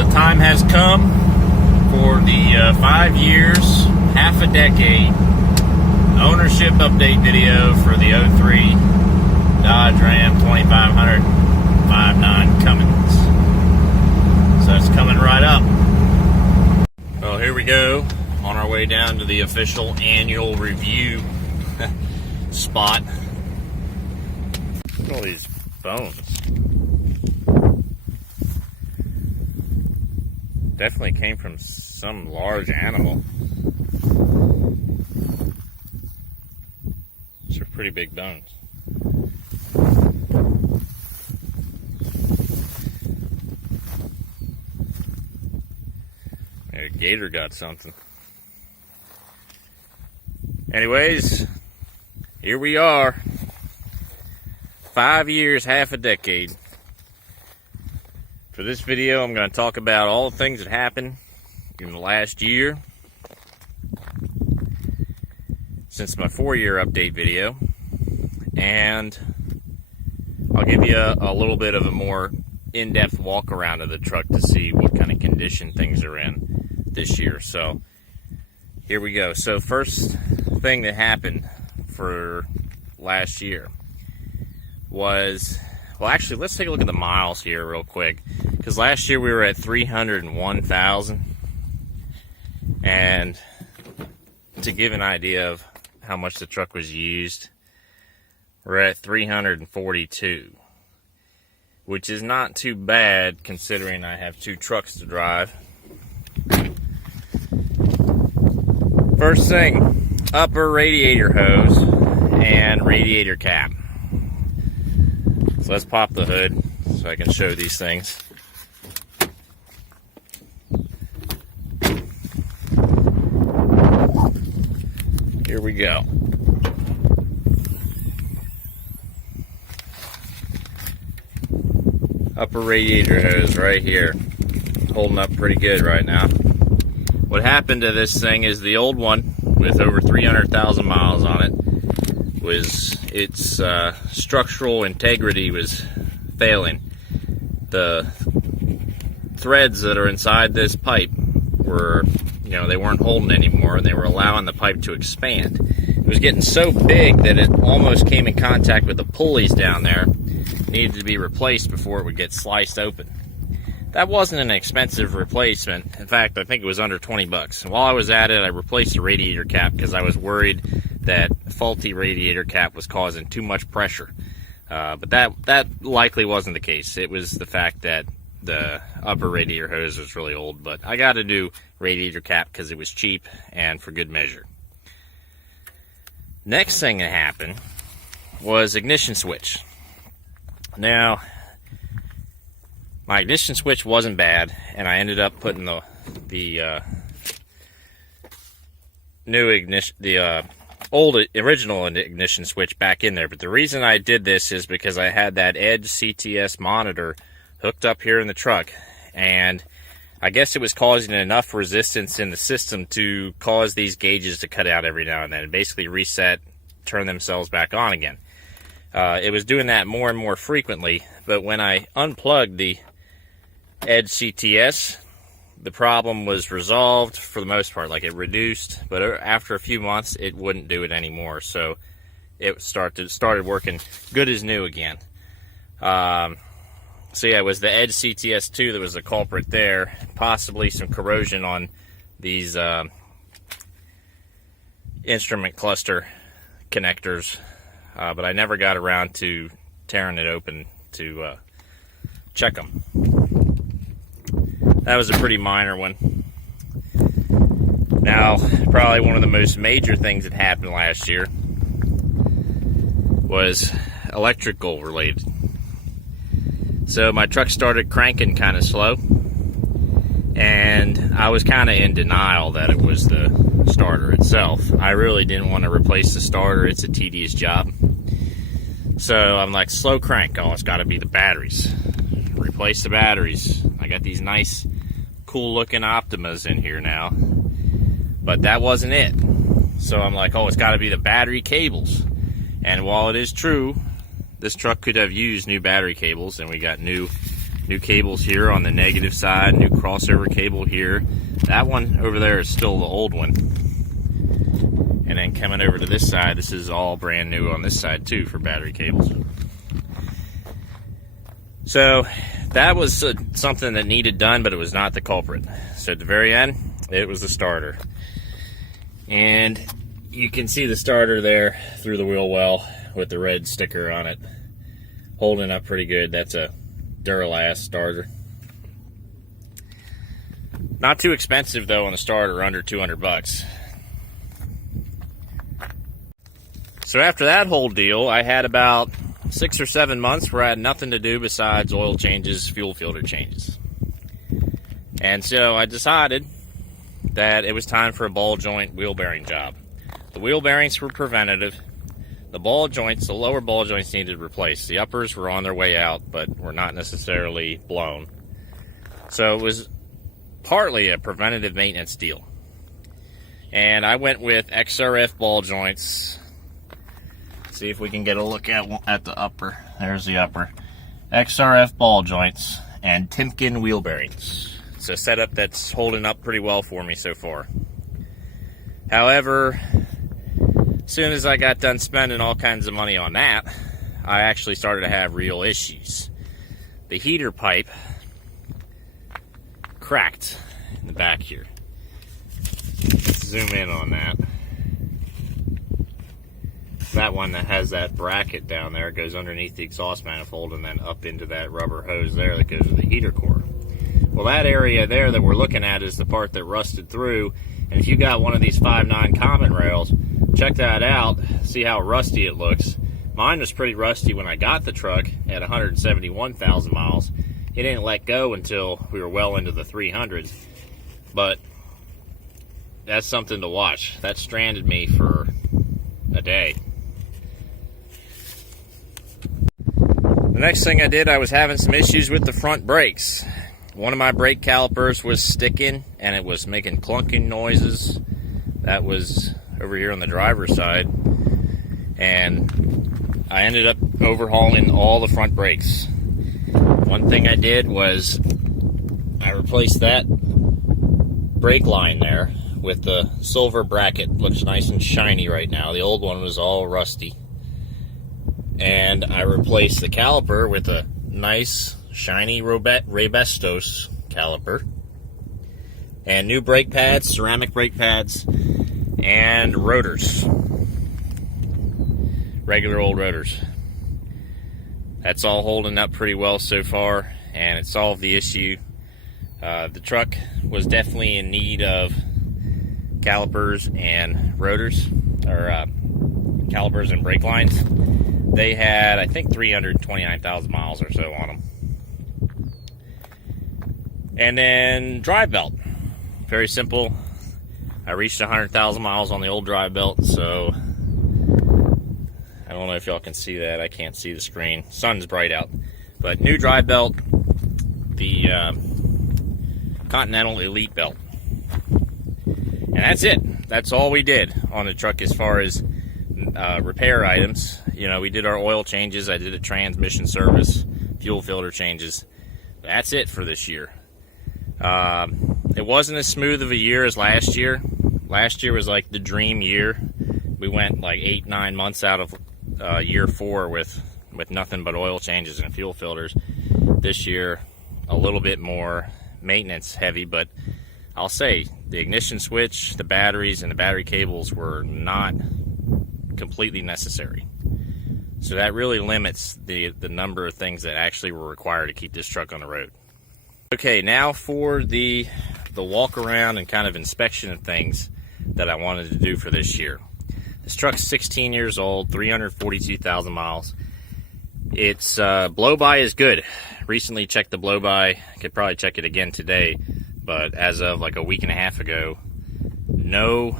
Well, the time has come for the 5 years, half a decade ownership update video for the 03 Dodge Ram 2500 5.9 Cummins. So it's coming right up. Well, here we go on our way down to the official annual review spot. Look at all these bones. Definitely came from some large animal. These are pretty big bones. A gator got something. Anyways, here we are. 5 years, half a decade. For this video, I'm going to talk about all the things that happened in the last year since my 4-year update video, and I'll give you a little bit of a more in-depth walk around of the truck to see what kind of condition things are in this year. So here we go. So first thing that happened for last year was, well, actually, let's take a look at the miles here real quick, because last year we were at 301,000, and to give an idea of how much the truck was used, we're at 342, which is not too bad considering I have 2 trucks to drive. First thing, upper radiator hose and radiator cap. So let's pop the hood so I can show these things. Here we go. Upper radiator hose right here. Holding up pretty good right now. What happened to this thing is the old one with over 300,000 miles on it was its structural integrity was failing. The threads that are inside this pipe were, they weren't holding anymore, and they were allowing the pipe to expand. It was getting so big that it almost came in contact with the pulleys down there. It needed to be replaced before it would get sliced open. That wasn't an expensive replacement. In fact, I think it was under 20 bucks. While I was at it, I replaced the radiator cap because I was worried that faulty radiator cap was causing too much pressure. But that likely wasn't the case. It was the fact that the upper radiator hose was really old. But I got a new radiator cap because it was cheap and for good measure. Next thing that happened was ignition switch. Now, my ignition switch wasn't bad, and I ended up putting the original ignition switch back in there. But the reason I did this is because I had that Edge CTS monitor hooked up here in the truck, and I guess it was causing enough resistance in the system to cause these gauges to cut out every now and then and basically reset, turn themselves back on again. It was doing that more and more frequently, but when I unplugged the Edge CTS, the problem was resolved for the most part. Like, it reduced, but after a few months it wouldn't do it anymore, so it started working good as new again. So yeah, it was the Edge CTS2 that was the culprit there, possibly some corrosion on these instrument cluster connectors, but I never got around to tearing it open to check them. That was a pretty minor one. Now, probably one of the most major things that happened last year was electrical related. So my truck started cranking kind of slow, and I was kind of in denial that it was the starter itself. I really didn't want to replace the starter. It's a tedious job. So I'm like, slow crank. Oh, it's got to be the batteries. Replace the batteries. I got these nice, cool looking Optimas in here now, but that wasn't it. So I'm like, oh, it's got to be the battery cables. And while it is true, this truck could have used new battery cables, and we got new New cables here on the negative side, new crossover cable here. That one over there is still the old one. And then coming over to this side, this is all brand new on this side too for battery cables. So that was something that needed done, but it was not the culprit. So at the very end, it was the starter. And you can see the starter there through the wheel well with the red sticker on it, holding up pretty good. That's a Duralast starter. Not too expensive though on the starter, under 200 bucks. So after that whole deal, I had about 6 or 7 months where I had nothing to do besides oil changes, fuel filter changes. And so I decided that it was time for a ball joint wheel bearing job. The wheel bearings were preventative. The ball joints, the lower ball joints needed replaced. The uppers were on their way out, but were not necessarily blown. So it was partly a preventative maintenance deal. And I went with XRF ball joints. See if we can get a look at the upper. There's the upper. XRF ball joints and Timken wheel bearings. It's a setup that's holding up pretty well for me so far. However, as soon as I got done spending all kinds of money on that, I actually started to have real issues. The heater pipe cracked in the back here. Let's zoom in on that. That one that has that bracket down there goes underneath the exhaust manifold and then up into that rubber hose there that goes to the heater core. Well, that area there that we're looking at is the part that rusted through. And if you got one of these 5.9 common rails, check that out, see how rusty it looks. Mine was pretty rusty when I got the truck at 171,000 miles. It didn't let go until we were well into the 300s. But that's something to watch. That stranded me for a day. The next thing I did, I was having some issues with the front brakes. One of my brake calipers was sticking and it was making clunking noises. That was over here on the driver's side. And I ended up overhauling all the front brakes. One thing I did was I replaced that brake line there with the silver bracket. Looks nice and shiny right now. The old one was all rusty. And I replaced the caliper with a nice shiny Rabestos caliper. And new brake pads, ceramic brake pads, and rotors. Regular old rotors. That's all holding up pretty well so far, and it solved the issue. The truck was definitely in need of calipers and rotors, or calipers and brake lines. They had, I think, 329,000 miles or so on them. And then drive belt. Very simple. I reached 100,000 miles on the old drive belt, so I don't know if y'all can see that. I can't see the screen. Sun's bright out. But new drive belt, the Continental Elite belt. And that's it. That's all we did on the truck as far as repair items. You know, we did our oil changes. I did a transmission service, fuel filter changes. That's it for this year. It wasn't as smooth of a year as last year. Last year was like the dream year. We went like 8-9 months out of year 4 with nothing but oil changes and fuel filters. This year, a little bit more maintenance heavy, but I'll say the ignition switch, the batteries, and the battery cables were not completely necessary. So that really limits the number of things that actually were required to keep this truck on the road. Okay, now for the walk around and kind of inspection of things that I wanted to do for this year. This truck's 16 years old, 342,000 miles. Its blow-by is good. Recently checked the blow-by. Could probably check it again today, but as of like a week and a half ago, no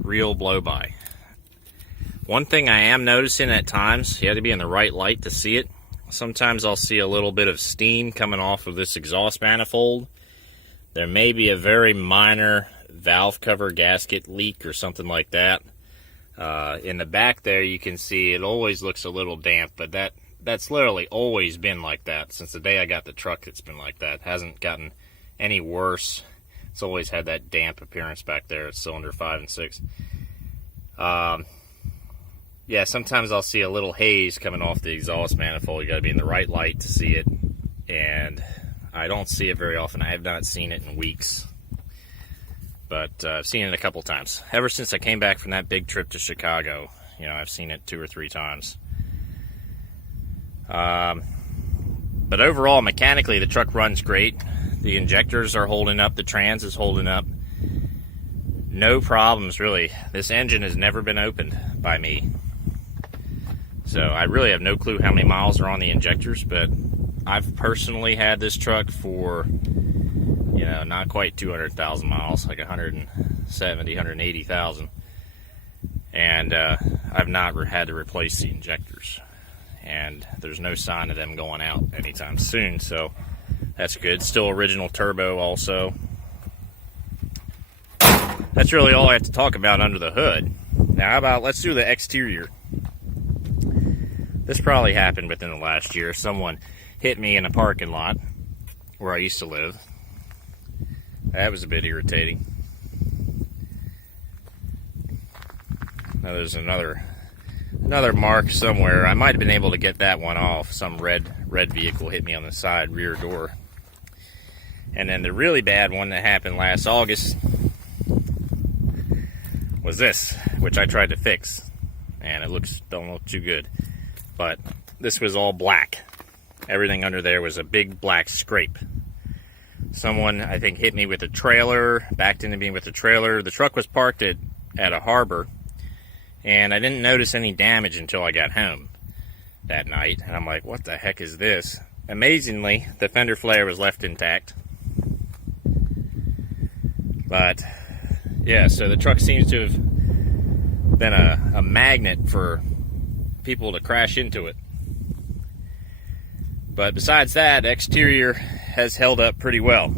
real blow-by. One thing I am noticing at times, you have to be in the right light to see it. Sometimes I'll see a little bit of steam coming off of this exhaust manifold. There may be a very minor valve cover gasket leak or something like that. In the back there you can see it always looks a little damp, but that's literally always been like that. Since the day I got the truck, it's been like that. Hasn't gotten any worse. It's always had that damp appearance back there at cylinder 5 and 6. Yeah, sometimes I'll see a little haze coming off the exhaust manifold. You got to be in the right light to see it, and I don't see it very often. I have not seen it in weeks, but I've seen it a couple times. Ever since I came back from that big trip to Chicago, you know, I've seen it 2 or 3 times. But overall, mechanically, the truck runs great. The injectors are holding up. The trans is holding up. No problems, really. This engine has never been opened by me. So I really have no clue how many miles are on the injectors, but I've personally had this truck for, you know, not quite 200,000 miles, like 170, 180,000. And I've not had to replace the injectors. And there's no sign of them going out anytime soon, so that's good. Still original turbo also. That's really all I have to talk about under the hood. Now, how about, let's do the exterior. This probably happened within the last year. Someone hit me in a parking lot where I used to live. That was a bit irritating. Now there's another mark somewhere. I might have been able to get that one off. Some red vehicle hit me on the side rear door. And then the really bad one that happened last August was this, which I tried to fix, and it don't look too good. But this was all black. Everything under there was a big black scrape. Someone, I think, hit me with a trailer, backed into me with a trailer. The truck was parked at a harbor, and I didn't notice any damage until I got home that night. And I'm like, what the heck is this? Amazingly, the fender flare was left intact. But, yeah, so the truck seems to have been a magnet for people to crash into it. But besides that, exterior has held up pretty well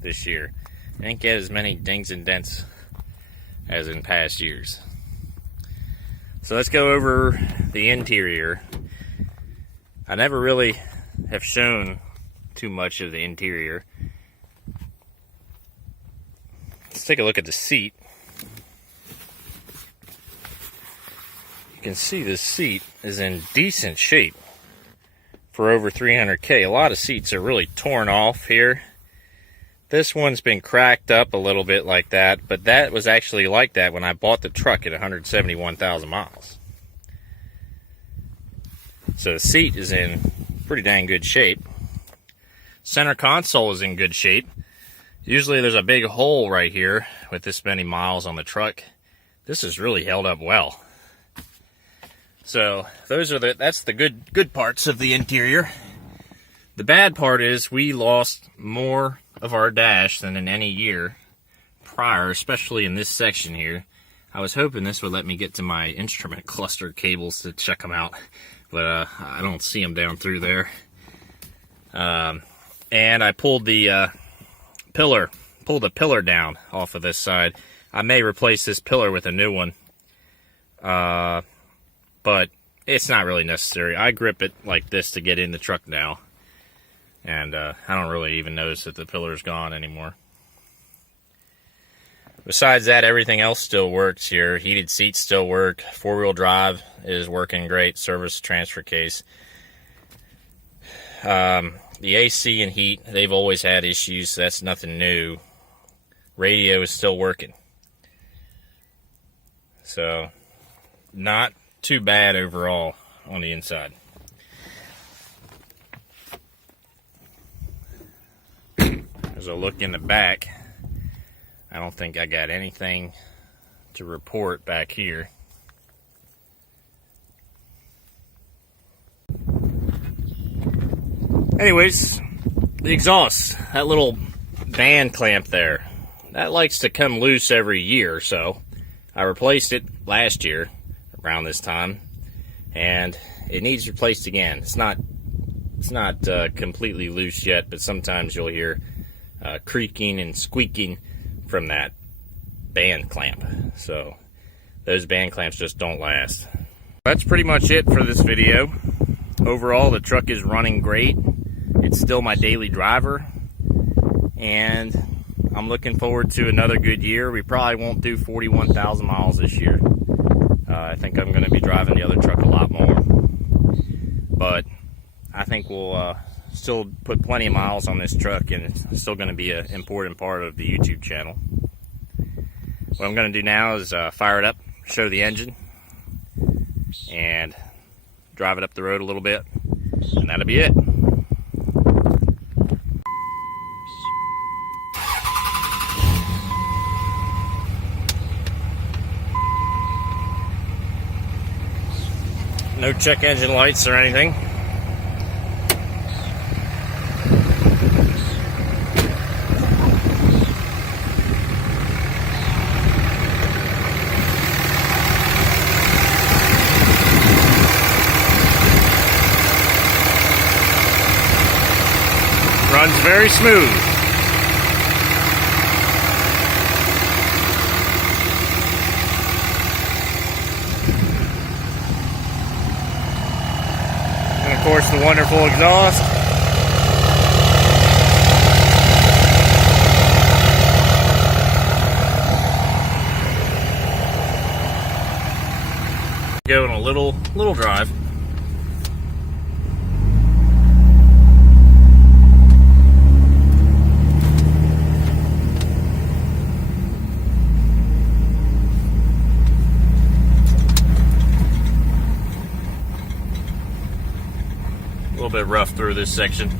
this year. I didn't get as many dings and dents as in past years. So let's go over the interior. I never really have shown too much of the interior. Let's take a look at the seat. You can see this seat is in decent shape for over 300K. A lot of seats are really torn off here. This one's been cracked up a little bit like that, but that was actually like that when I bought the truck at 171,000 miles. So the seat is in pretty dang good shape. Center console is in good shape. Usually there's a big hole right here with this many miles on the truck. This has really held up well. So that's the good parts of the interior. The bad part is we lost more of our dash than in any year prior, especially in this section here. I was hoping this would let me get to my instrument cluster cables to check them out, but I don't see them down through there. And I pulled the pillar down off of this side. I may replace this pillar with a new one, but it's not really necessary. I grip it like this to get in the truck now, and I don't really even notice that the pillar's gone anymore. Besides that, everything else still works here. Heated seats still work. 4-wheel drive is working great. Service transfer case. The AC and heat, they've always had issues, so that's nothing new. Radio is still working. So, not too bad overall on the inside. As I look in the back, I don't think I got anything to report back here. Anyways, the exhaust, that little band clamp there, that likes to come loose every year or so. I replaced it last year around this time, and it needs replaced again. It's not completely loose yet, but sometimes you'll hear creaking and squeaking from that band clamp. So those band clamps just don't last. That's pretty much it for this video. overall, the truck is running great. It's still my daily driver, and I'm looking forward to another good year. We probably won't do 41,000 miles this year. I think I'm going to be driving the other truck a lot more, but I think we'll still put plenty of miles on this truck, and it's still going to be an important part of the YouTube channel. What I'm going to do now is fire it up, show the engine, and drive it up the road a little bit, and that'll be it. No check engine lights or anything. Runs very smooth. And of course the wonderful exhaust. Go on a little drive. A little bit rough through this section.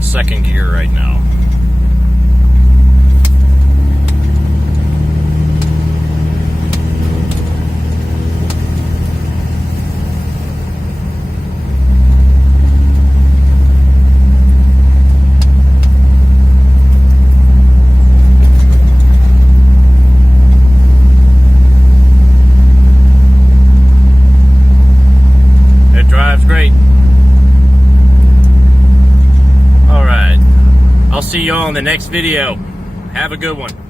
Second gear right now. It drives great. All right. I'll see y'all in the next video. Have a good one.